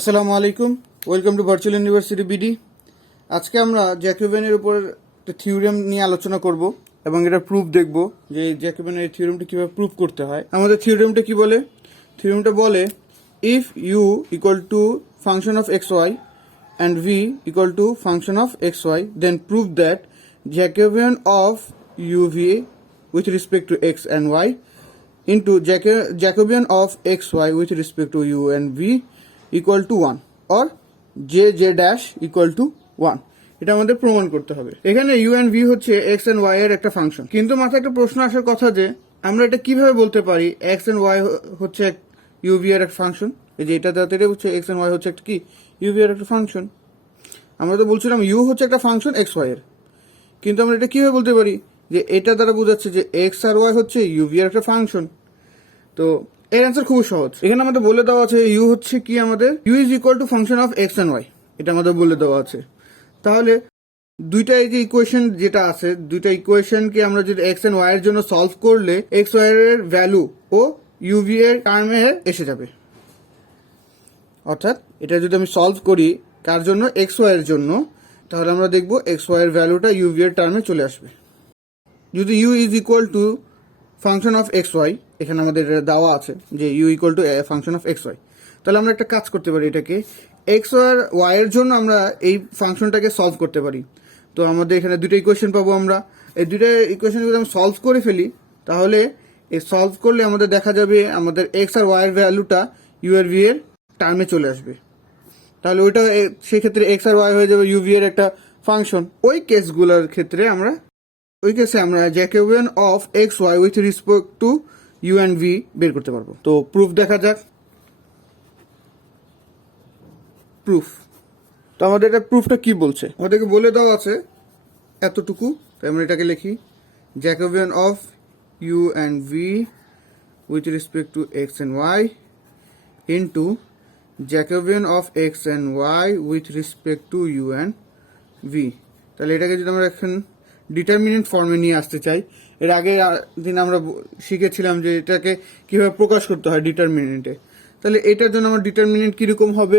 আসসালামু আলাইকুম, welcome to virtual university BD. আজকে আমরা জ্যাকোবিয়ানের উপর একটা থিওরেম নিয়ে আলোচনা করব এবং এটা প্রুফ দেখব যে জ্যাকোবিয়ানের এই থিওরেমটা কীভাবে প্রুফ করতে হয়। আমাদের থিওরেমটা কি বলে? থিওরেমটা বলে if u equal to function of x y and v equal to function of xy, then prove that Jacobian of uv with respect to x and y into Jacobian of xy with respect to u and v equal to 1 or j dash equal to 1. এটা আমাদের প্রমাণ করতে হবে। এখানে u and v হচ্ছে x and y এর একটা function, কিন্তু মাথায় একটা প্রশ্ন আসার কথা যে আমরা এটা কিভাবে বলতে পারি x and y হচ্ছে uv এর একটা ফাংশন। এই যে এটা দাঁড়াতে হচ্ছে x and y হচ্ছে একটা কি uv এর একটা ফাংশন। আমরা তো বলছিলাম u হচ্ছে একটা ফাংশন x y এর, কিন্তু আমরা এটা কিভাবে বলতে পারি যে এটা দ্বারা বোঝাচ্ছে যে x আর y হচ্ছে uv এর একটা ফাংশন। তো এর অ্যান্সার খুব সহজ। এখানে আমাদের বলে দেওয়া আছে u হচ্ছে কি, আমাদের u is equal to function of x and y, এটা আমাদের বলে দেওয়া আছে। তাহলে দুইটা এই যে ইকুয়েশন যেটা আছে, দুইটা ইকুয়েশনকে আমরা যদি x and y এর জন্য সলভ করলে x y এর ভ্যালু ও uv এর টার্মে এসে যাবে। অর্থাৎ এটা যদি আমি সলভ করি কার জন্য, এক্স ওয়াই এর জন্য, তাহলে আমরা দেখব এক্স ওয়াই এর ভ্যালুটা ইউভি এর টার্মে চলে আসবে। যদি u is equal to function of x y, এখানে আমাদের দেওয়া আছে যে u equal to function of x y, তাহলে আমরা একটা কাজ করতে পারি, এটাকে এক্স ওয়াই এর জন্য আমরা এই ফাংশনটাকে সলভ করতে পারি। তো আমাদের এখানে দুটো ইকুয়েশন পাবো আমরা। এই দুটো ইকুয়েশন যদি আমরা সলভ করে ফেলি, তাহলে এই সলভ করলে আমাদের দেখা যাবে আমাদের এক্স আর ওয়াই এর ভ্যালুটা ইউ আর ভি এর টার্মে চলে আসবে। তাহলে ওইটা সেই ক্ষেত্রে এক্স আর ওয়াই হয়ে যাবে ইউভি এর একটা ফাংশন। ওই কেসগুলোর ক্ষেত্রে ওই কেসে আমরা Jacobian of x y with respect to u and v বের করতে পারবো। তো প্রুফ দেখা যাক। প্রুফ, তো আমাদের এটা প্রুফটা কি বলছে, আমাদেরকে বলে দেওয়া আছে এতটুকু। তাই আমরা এটাকে লিখি Jacobian of u and v with respect to x and y into Jacobian of x and y with respect to u and v। তাহলে এটাকে যদি আমরা এখন ডিটারমিনেন্ট ফর্মে নিয়ে আসতে চাই, এর আগে দিন আমরা শিখেছিলাম যে এটাকে কিভাবে প্রকাশ করতে হয় ডিটারমিনেন্টে। তাহলে এটার জন্য আমার ডিটারমিনেন্ট কিরকম হবে?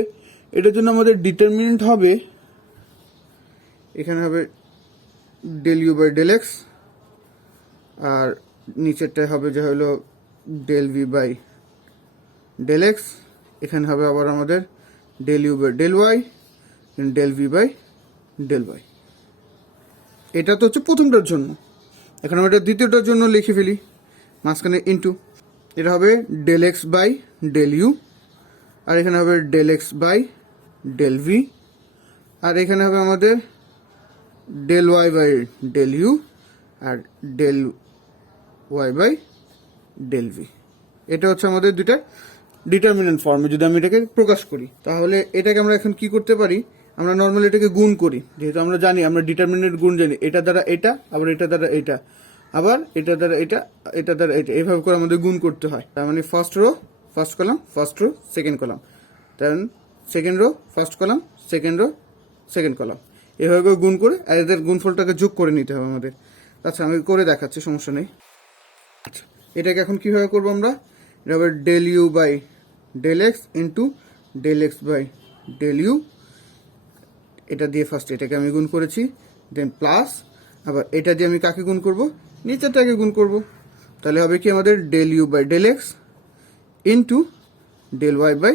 এটার জন্য আমাদের ডিটারমিনেন্ট হবে, এখানে হবে del u by del x, আর নিচেরটায় হবে যে হলো del v by del x, এখানে হবে আবার আমাদের del u by del y, del v by del y. এটা তো হচ্ছে প্রথমটার জন্য। এখন আমরা এটা দ্বিতীয়টার জন্য লিখে ফেলি, মাঝখানে ইন্টু, এটা হবে del x by del u, আর এখানে হবে del x by del v, আর এখানে হবে আমাদের del y by del u আর del y by del v. এটা হচ্ছে আমাদের দুইটা ডিটারমিনেন্ট ফর্মে যদি আমি এটাকে প্রকাশ করি। তাহলে এটাকে আমরা এখন কি করতে পারি, আমরা নর্মালি এটাকে গুণ করি, যেহেতু আমরা জানি, আমরা ডিটারমিনেন্ট গুণ জানি, এটা দ্বারা এটা, আবার এটা দ্বারা এটা, আবার এটা দ্বারা এটা, এটা দ্বারা এটা, এইভাবে করে আমাদের গুণ করতে হয়। তার মানে first row first column, first row second column, then second row first column, second row second column, এভাবে করে গুণ করে এদের গুণফলটাকে যোগ করে নিতে হবে আমাদের। আচ্ছা আমি করে দেখাচ্ছি, সমস্যা নেই। আচ্ছা এটাকে এখন কিভাবে করবো আমরা, এটা হবে del u by del x into del x by del u, এটা দিয়ে ফার্স্ট এটাকে আমি গুণ করেছি, দেন প্লাস আবার এটা দিয়ে আমি কাকে গুণ করব, নিচেরটাকে গুণ করব। তাহলে হবে কি আমাদের del u by del x into del y by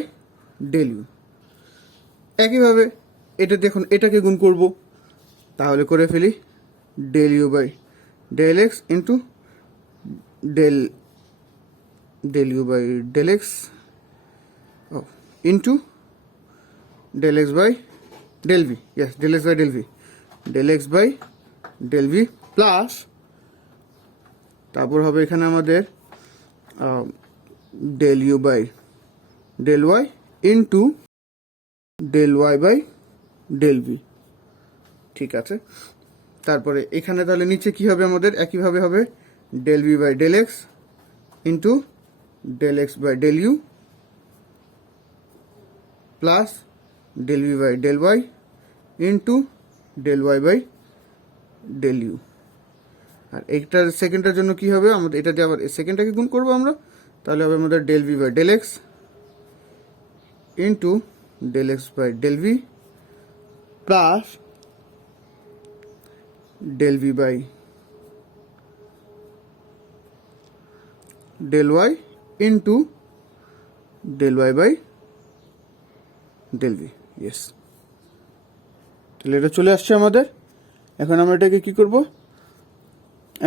del u. একইভাবে এটা দেখুন এটাকে গুণ করব, তাহলে করে ফেলি del u by del x into del u by del x into del x by del v, yes del x by del v, del x by del v plus, তারপর হবে এখানে আমাদের del u by del y into del y by del v. ঠিক আছে, তারপরে এখানে তাহলে নিচে কি হবে আমাদের, একইভাবে হবে del v by del x into del x by del u plus del v by del y into del y by del u. আর এইটার সেকেন্ডটার জন্য কি হবে, আমাদের এটা দিয়ে আবার সেকেন্ডটাকে গুণ করবো আমরা, তাহলে হবে আমাদের del v by del x into del x by del v plus del v by del y into del y by del v। Yes, তাহলে এটা চলে আসছে আমাদের। এখন আমরা এটাকে কি করব,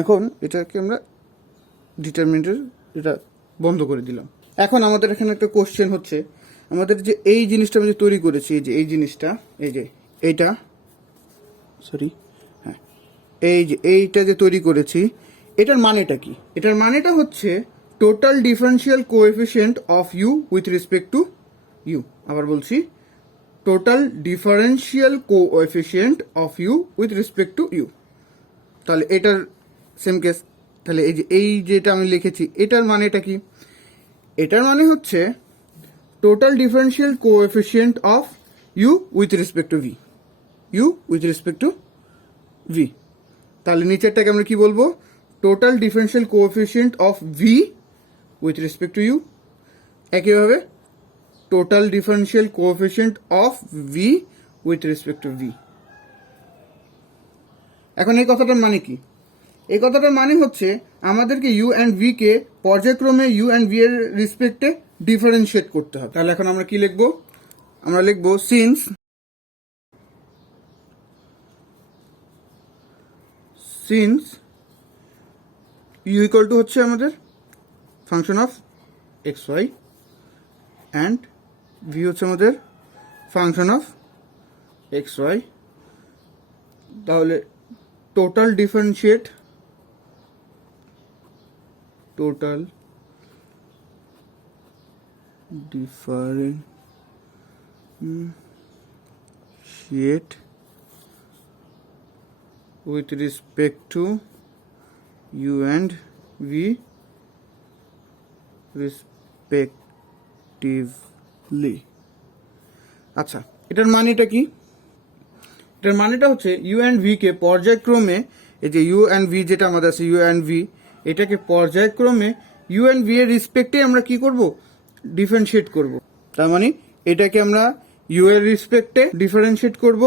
এখন এটাকে আমরা ডিটারমিনেন্টের এটা বন্ধ করে দিলাম। এখন আমাদের এখানে একটা কোশ্চেন হচ্ছে, আমাদের যে এই জিনিসটা আমি যে তৈরি করেছি, এই যে এই জিনিসটা, এই যে এইটা, সরি হ্যাঁ, এই যে এইটা যে তৈরি করেছি, এটার মানেটা কি? এটার মানেটা হচ্ছে total differential coefficient of u with respect to u. আবার বলছি, total differential coefficient of u with respect to u. তাহলে এটার সেম কেস। তাহলে এই যে এই যেটা আমি লিখেছি, এটার মানেটা কি? এটার মানে হচ্ছে total differential coefficient of u with respect to v, u with respect to v. তাহলে নিচেরটাকে আমরা কি বলবো? Total differential coefficient of v with respect to u. একইভাবে total differential coefficient of v with respect to v. এখন এই কথাটার মানে কি? এই কথাটার মানে হচ্ছে আমাদেরকে ইউ অ্যান্ড ভি কে পর্যায়ক্রমে ইউ অ্যান্ড ভি এর রেসপেক্টে ডিফারেন্সিয়েট করতে হবে। তাহলে এখন আমরা কি লিখবো? আমরা লিখবো সিন্স ইউ ইকুয়াল টু হচ্ছে আমাদের function of x y and v হচ্ছে আমাদের ফাংশন অফ এক্স ওয়াই। তাহলে total differentiate with respect to u and v respectively। আচ্ছা, এটার মানেটা কি? এটার মানেটা হচ্ছে ইউ অ্যান্ড ভি কে পর্যায়ক্রমে, এই যে ইউ অ্যান্ড ভি যেটা আমাদের আছে, ইউ অ্যান্ড ভি, এটাকে পর্যায়ক্রমে ইউ অ্যান্ড ভি এর রেসপেক্টে আমরা কি করব? ডিফারেন্সিয়েট করব। তার মানে এটাকে আমরা ইউ এর রেসপেক্টে ডিফারেন্সিয়েট করব,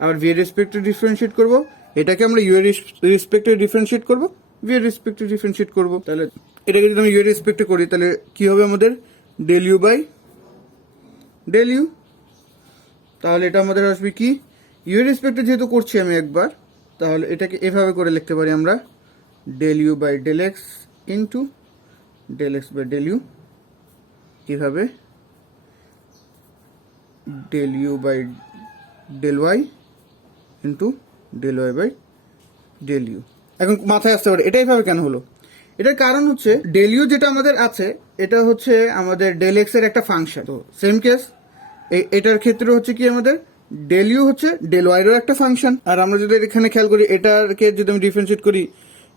আর ভি এর রেসপেক্টে ডিফারেন্সিয়েট করব। এটাকে আমরা ইউ এর রেসপেক্টে ডিফারেন্সিয়েট করব, ভি এর রেসপেক্টে ডিফারেন্সিয়েট করব। তাহলে এটাকে যদি আমি ইউ এর রেসপেক্টে করি, তাহলে কি হবে আমাদের? Del u by del u. তাহলে এটা আমাদের আসবে কি? ইউ এর রেসপেক্টে যেহেতু করছি আমি একবার, তাহলে এটাকে এভাবে করে লিখতে পারি আমরা, del u by del x into del x by del u. কিভাবে? Del u by del y into del y by del u. এখন মাথায় আসতে পারে এটা এইভাবে কেন হলো? এটার কারণ হচ্ছে ডেল ইউ যেটা আমাদের আছে, এটা হচ্ছে আমাদের ডেল এক্স এর একটা ফাংশন। তো সেম কেস এটার ক্ষেত্রে হচ্ছে কি, আমাদের ডেল ইউ হচ্ছে ডেল ওয়াই এর একটা ফাংশন। আর আমরা যদি এখানে খেয়াল করি, এটাকে যদি আমি ডিফারেন্সিয়েট করি,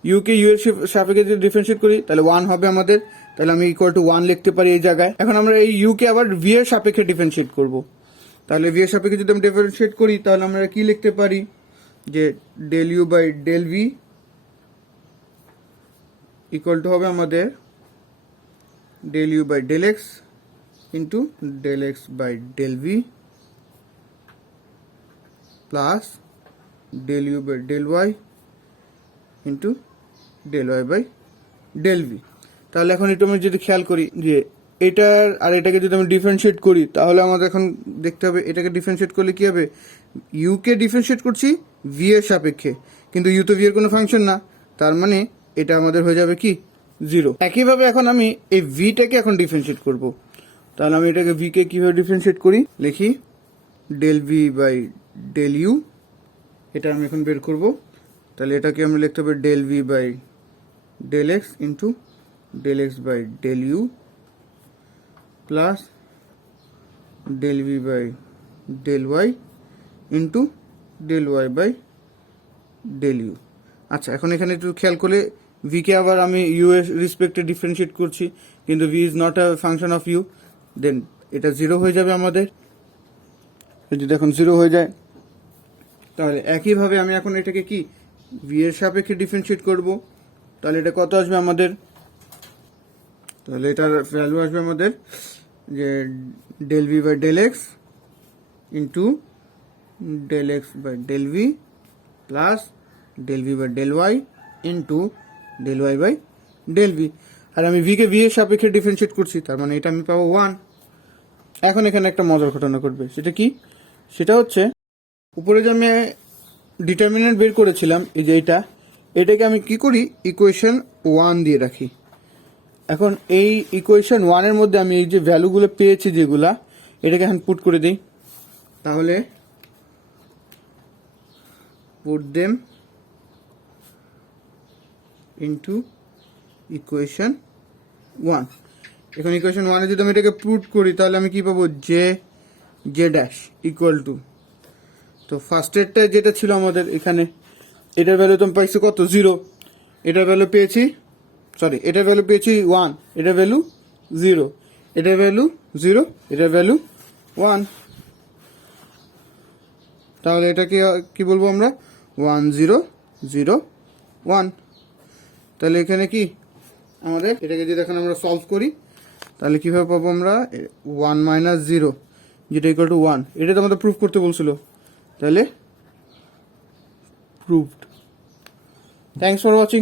ইউ কে ইউ এর সাপেক্ষে যদি ডিফারেন্সিয়েট করি, তাহলে 1 হবে আমাদের। তাহলে আমি ইকুয়াল টু 1 লিখতে পারি এই জায়গায়। এখন আমরা এই ইউ কে আবার ভি এর সাপেক্ষে ডিফারেন্সিয়েট করব। তাহলে ভি এর সাপেক্ষে যদি আমি ডিফারেন্সিয়েট করি, তাহলে আমরা কি লিখতে পারি? যে del u by del v equal to হবে আমাদের del u by del x into del x by del v plus del u by del y into del y by del v. তাহলে এখন এটা আমি যদি খেয়াল করি যে এটার আর এটাকে যদি আমি ডিফারেন্সিয়েট করি, তাহলে আমাদের এখন দেখতে হবে এটাকে ডিফারেন্সিয়েট করলে কি হবে? ইউ কে ডিফারেন্সিয়েট করছি ভি এর সাপেক্ষে, কিন্তু ইউ তো ভি এর কোনো ফাংশন না, তার মানে এটা আমাদের হয়ে যাবে কি? 0। একইভাবে এখন আমি এই ভিটাকে এখন ডিফারেন্সিয়েট করব। তাহলে আমি এটাকে ভি কে কিভাবে ডিফারেন্সিয়েট করি? লিখি del v by del u, এটা আমি এখন বের করব। তাহলে এটাকে আমি লিখতে হবে del v by del x into del x by del u plus del v by del y into del y by del u. আচ্ছা, এখন এখানে একটু খেয়াল করলে ভি কে আবার আমি ইউ এর রেসপেক্টে ডিফারেন্সিয়েট করছি, কিন্তু v is not a function of u, then এটা 0 হয়ে যাবে আমাদের। যদি এখন 0 হয়ে যায়, তাহলে একইভাবে আমি এখন এটাকে কি ভি এর সাপেক্ষে ডিফারেন্সিয়েট করব। তাহলে এটা কত আসবে আমাদের? তাহলে এটার ভ্যালু আসবে আমাদের যে del v by del x into del x by del v plus del v by del y into del y by del v. আর আমি ভি কে ভি এর সাপেক্ষে ডিফারেন্সিয়েট করছি, তার মানে এটা আমি পাবো 1। এখন এখানে একটা মজার ঘটনা ঘটবে, সেটা কি? সেটা হচ্ছে উপরে যে আমি ডিটারমিনেন্ট বের করেছিলাম, এই যে এটাকে আমি কি করি, ইকুয়েশন 1 দিয়ে রাখি। এখন এই ইকুয়েশন 1 এর মধ্যে আমি এই যে ভ্যালুগুলো পেয়েছি যেগুলা, এটাকে এখন পুট করে দিই। তাহলে পুট দেম ইন্টু ইকুয়েশন 1। এখন ইকুয়েশন 1 এ যদি আমি এটাকে পুট করি তাহলে আমি কি পাবো, জে ড্যাশ ইকুয়াল টু, তো ফার্স্টেরটা যেটা ছিল আমাদের এখানে, এটার ভ্যালু তো পাইছি কত, 0। এটার ভ্যালু পেয়েছি, সরি এটার ভ্যালু পেয়েছি 1, এটার ভ্যালু 0, এটার ভ্যালু 0, এটার ভ্যালু 1। তাহলে এটাকে কি বলবো আমরা, 1 0 0 1। তাহলে এখানে কি আমাদের এটাকে যদি এখন আমরা সলভ করি তাহলে কিভাবে পাবো আমরা, 1 মাইনাস 0 যেটা ইকুয়াল টু 1। এটা তো আমাদের প্রুফ করতে বলছিল, তাহলে প্রুভড। Thanks for watching.